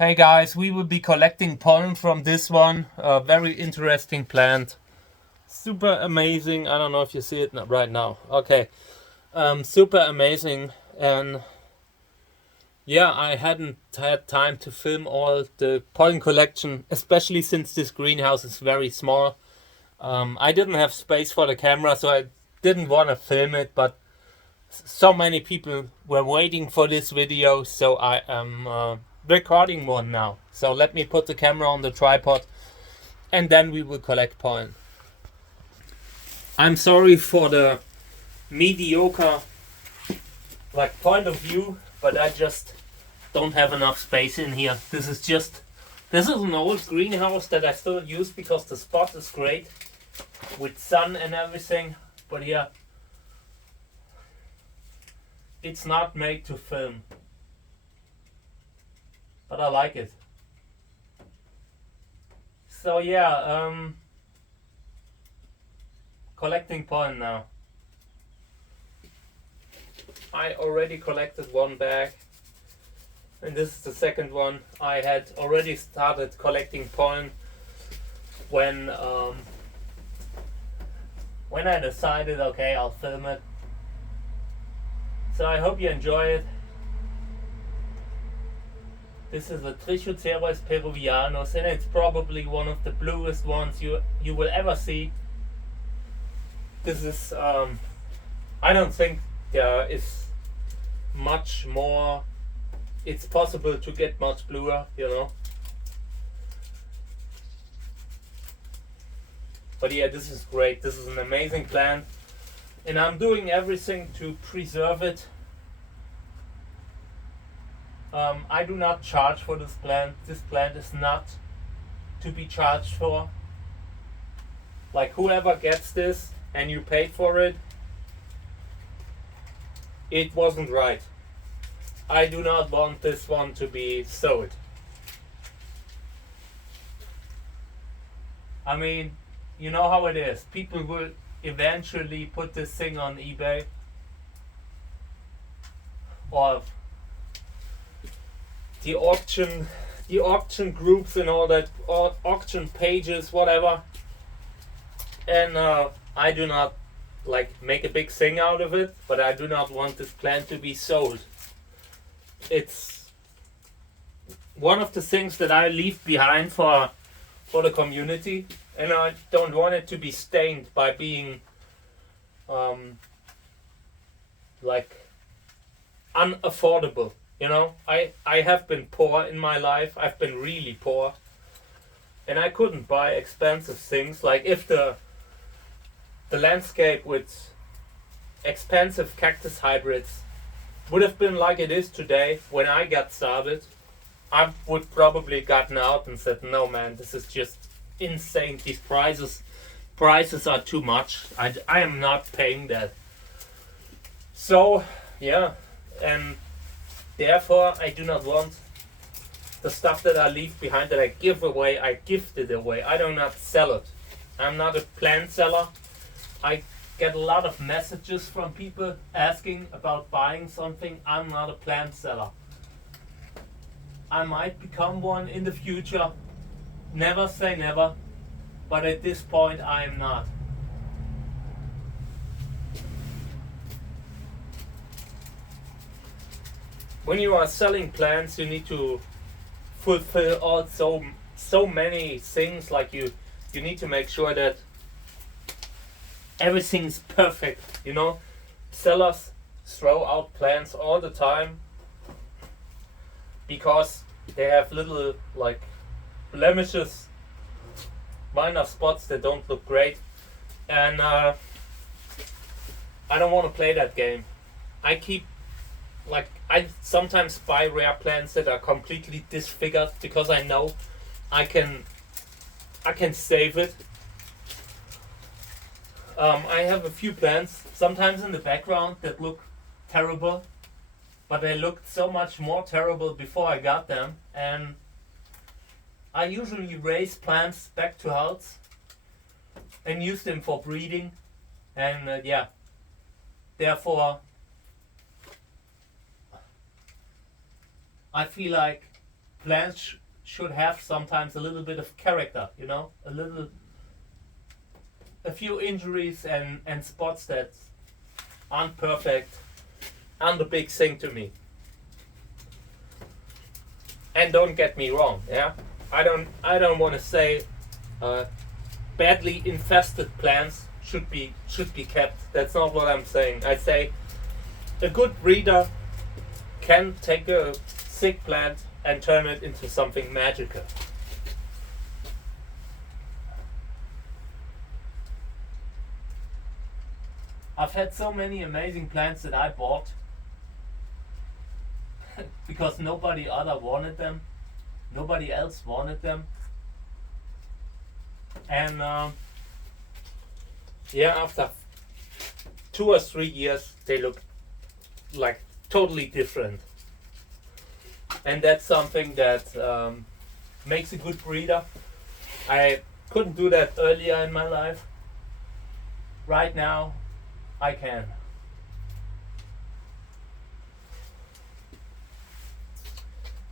Hey guys, we will be collecting pollen from this one. A very interesting plant. Super amazing. I don't know if you see it right now. Okay. Super amazing. And yeah, I hadn't had time to film all the pollen collection, especially since this greenhouse is very small. I didn't have space for the camera, so I didn't want to film it, but so many people were waiting for this video, so I am recording one now. So let me put the camera on the tripod and then we will collect pollen. I'm sorry for the mediocre point of view, but I just don't have enough space in here. This is an old greenhouse that I still use because the spot is great with sun and everything, but yeah, it's not made to film, but I like it. So yeah, collecting pollen now. I already collected one bag, and this is the second one. I had already started collecting pollen when I decided, okay, I'll film it. So I hope you enjoy it. This is a Trichocereus peruvianus, and it's probably one of the bluest ones you will ever see. This is I don't think there is much more. It's possible to get much bluer, you know. But yeah, this is great. This is an amazing plant, and I'm doing everything to preserve it. I do not charge for this plant. This plant is not to be charged for. Like, whoever gets this and you paid for it, it wasn't right. I do not want this one to be sold. I mean, you know how it is. People will eventually put this thing on eBay or the auction groups and all that, auction pages, whatever. And I do not make a big thing out of it, but I do not want this plant to be sold. It's one of the things that I leave behind for the community, and I don't want it to be stained by being unaffordable. You know, I have been poor in my life. I've been really poor, and I couldn't buy expensive things. Like, if the landscape with expensive cactus hybrids would have been like it is today when I got started, I would probably gotten out and said, no man, this is just insane. These prices are too much. I am not paying that. So yeah, and therefore I do not want the stuff that I leave behind, that I give away, I gift it away. I do not sell it. I'm not a plant seller. I get a lot of messages from people asking about buying something. I'm not a plant seller. I might become one in the future. Never say never. But at this point I am not. When you are selling plants, you need to fulfill also so many things. Like, you need to make sure that everything's perfect, you know. Sellers throw out plants all the time because they have little blemishes, minor spots that don't look great, and I don't want to play that game. I sometimes buy rare plants that are completely disfigured because I know I can save it. I have a few plants sometimes in the background that look terrible, but they looked so much more terrible before I got them, and I usually raise plants back to health and use them for breeding, and therefore I feel like plants should have sometimes a little bit of character, you know, a few injuries and spots that aren't perfect aren't a big thing to me. And don't get me wrong, yeah, I don't want to say badly infested plants should be kept. That's not what I'm saying. I say a good breeder can take a sick plant and turn it into something magical. I've had so many amazing plants that I bought because nobody wanted them, nobody else wanted them, and yeah, after 2 or 3 years they look like totally different, and that's something that makes a good breeder. I couldn't do that earlier in my life. Right now I can.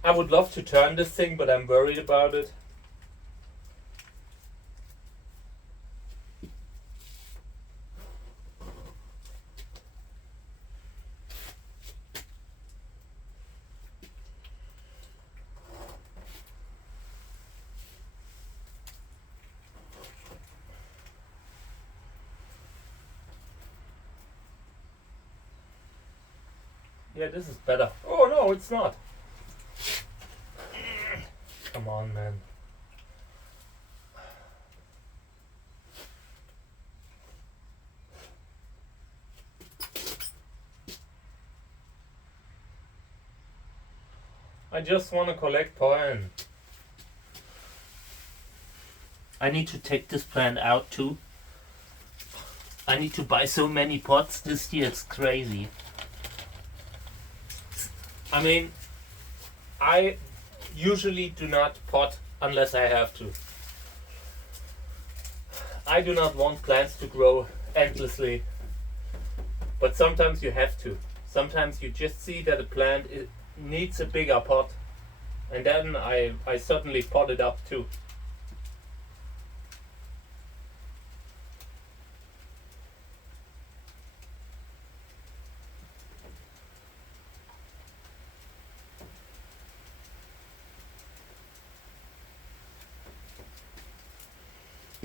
I would love to turn this thing, but I'm worried about it. Yeah, this is better. Oh no, it's not. Come on, man. I just want to collect pollen. I need to take this plant out too. I need to buy so many pots this year, it's crazy. I mean, I usually do not pot unless I have to. I do not want plants to grow endlessly, but sometimes you have to. Sometimes you just see that a plant needs a bigger pot, and then I certainly pot it up too.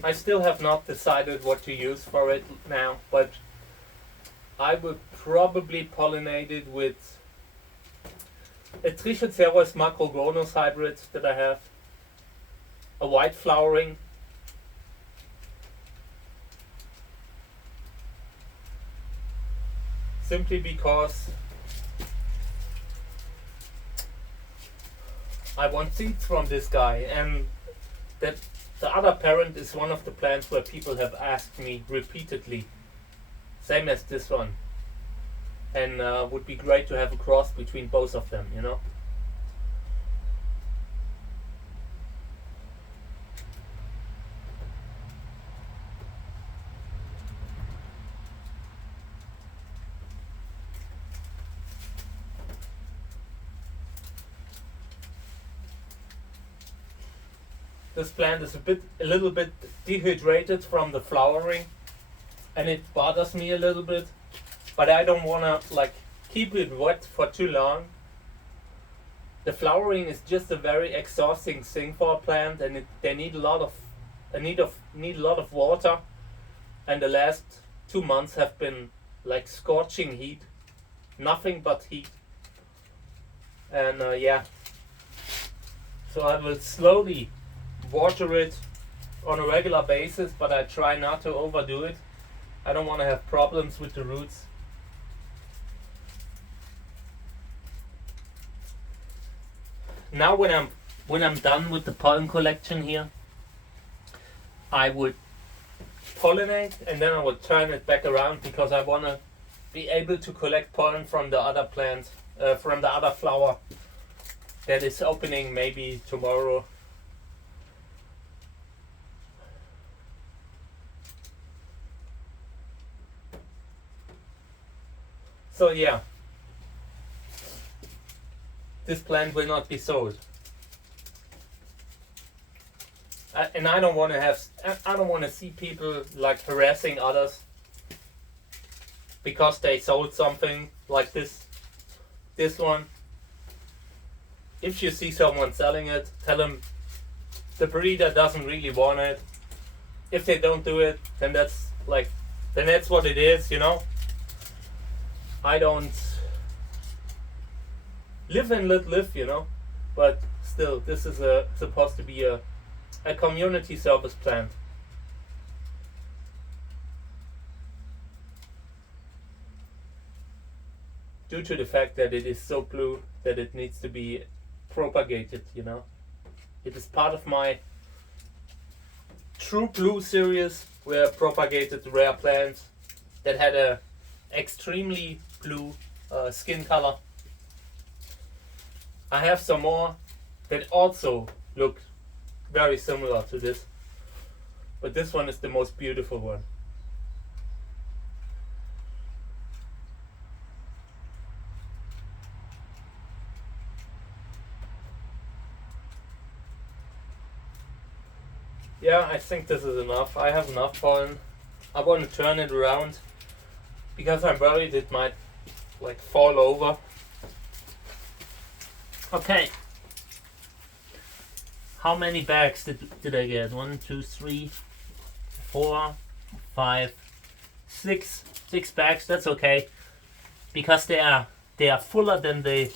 I still have not decided what to use for it now, but I would probably pollinate it with a Trichocereus macrogronus hybrid that I have, a white flowering, simply because I want seeds from this guy, and that the other parent is one of the plants where people have asked me repeatedly, same as this one, and would be great to have a cross between both of them, you know. This plant is a little bit dehydrated from the flowering, and it bothers me a little bit, but I don't wanna like keep it wet for too long. The flowering is just a very exhausting thing for a plant, and they need a lot of water, and the last 2 months have been like scorching heat, nothing but heat, and yeah. So I will slowly water it on a regular basis, but I try not to overdo it. I don't want to have problems with the roots. Now when I'm done with the pollen collection here, I would pollinate and then I would turn it back around, because I want to be able to collect pollen from the other plant, from the other flower that is opening maybe tomorrow. So yeah, this plant will not be sold. And I don't want to see people like harassing others because they sold something like this one. If you see someone selling it, tell them the breeder doesn't really want it. If they don't do it, then that's what it is, you know. I don't live and let live, you know. But still, this is supposed to be a community service plant. Due to the fact that it is so blue that it needs to be propagated, you know. It is part of my True Blue series where I propagated rare plants that had a extremely blue skin color. I have some more that also look very similar to this, but this one is the most beautiful one. Yeah, I think this is enough. I have enough pollen. I want to turn it around because I'm worried it might like fall over. Okay. How many bags did I get? 1, 2, 3, 4, 5, 6. 6 bags. That's okay, because they are fuller than they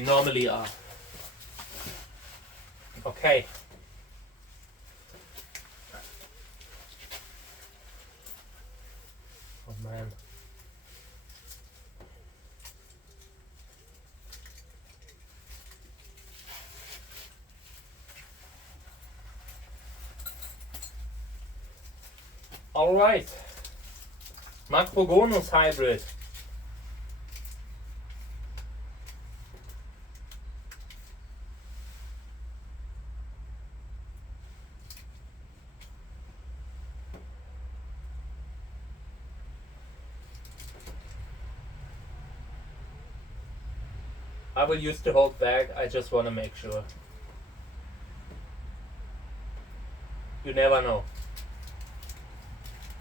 normally are. Okay. Oh man. All right. Macrogonus hybrid. I will use the whole bag. I just want to make sure. You never know.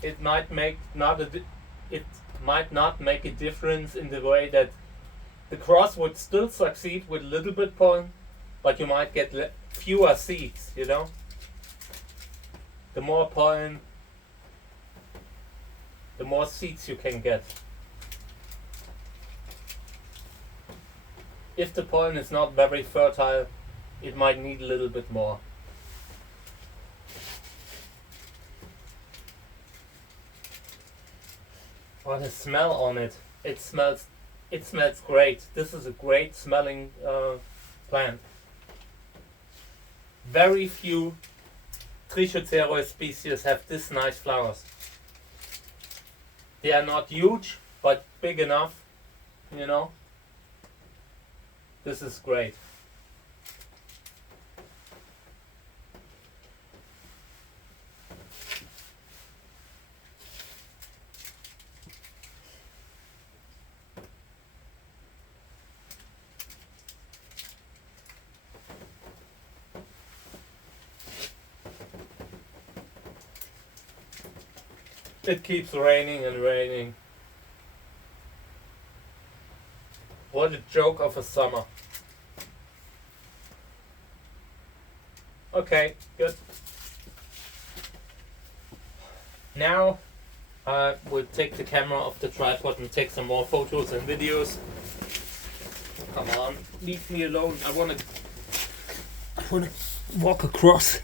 It might not make a difference in the way that the cross would still succeed with a little bit pollen, but you might get fewer seeds, you know. The more pollen, the more seeds you can get. If the pollen is not very fertile, it might need a little bit more. Oh, the smell on it. It smells great. This is a great smelling plant. Very few Trichocereus species have this nice flowers. They are not huge, but big enough, you know. This is great. It keeps raining and raining. What a joke of a summer. Okay, good. Now I will take the camera off the tripod and take some more photos and videos. Come on, leave me alone. I wanna walk across.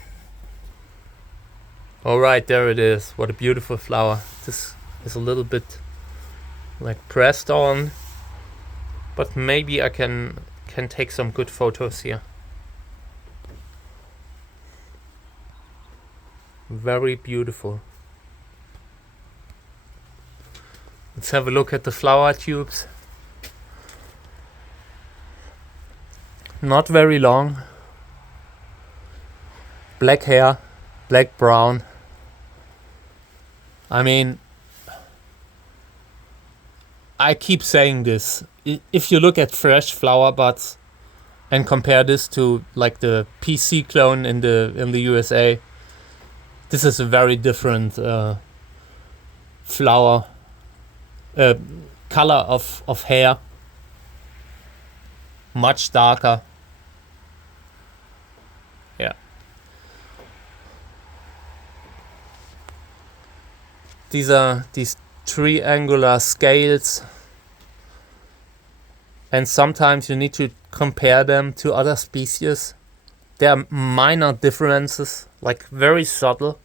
Alright, there it is. What a beautiful flower. This is a little bit like pressed on, but maybe I can take some good photos here. Very beautiful. Let's have a look at the flower tubes. Not very long. Black hair, black brown. I mean, I keep saying this. If you look at fresh flower buds and compare this to like the PC clone in the USA, this is a very different flower color of hair, much darker. Yeah, these are these triangular scales, and sometimes you need to compare them to other species. There are minor differences, like very subtle.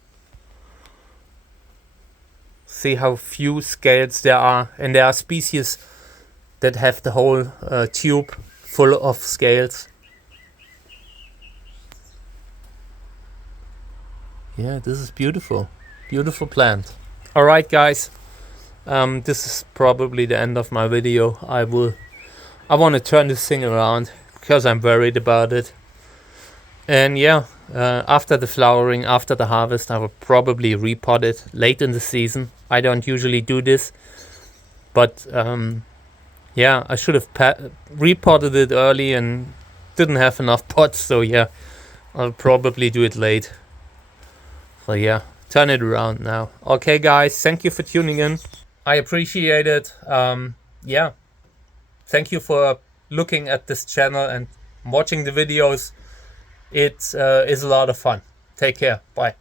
See how few scales there are, and there are species that have the whole tube full of scales. Yeah, this is beautiful. Beautiful plant. Alright guys, this is probably the end of my video. I want to turn this thing around because I'm worried about it. And yeah, after the flowering, after the harvest, I will probably repot it late in the season. I don't usually do this, but yeah, I should have repotted it early and didn't have enough pots, so yeah, I'll probably do it late. So yeah, turn it around now. Okay guys, thank you for tuning in. I appreciate it. Yeah, thank you for looking at this channel and watching the videos. It is a lot of fun. Take care. Bye.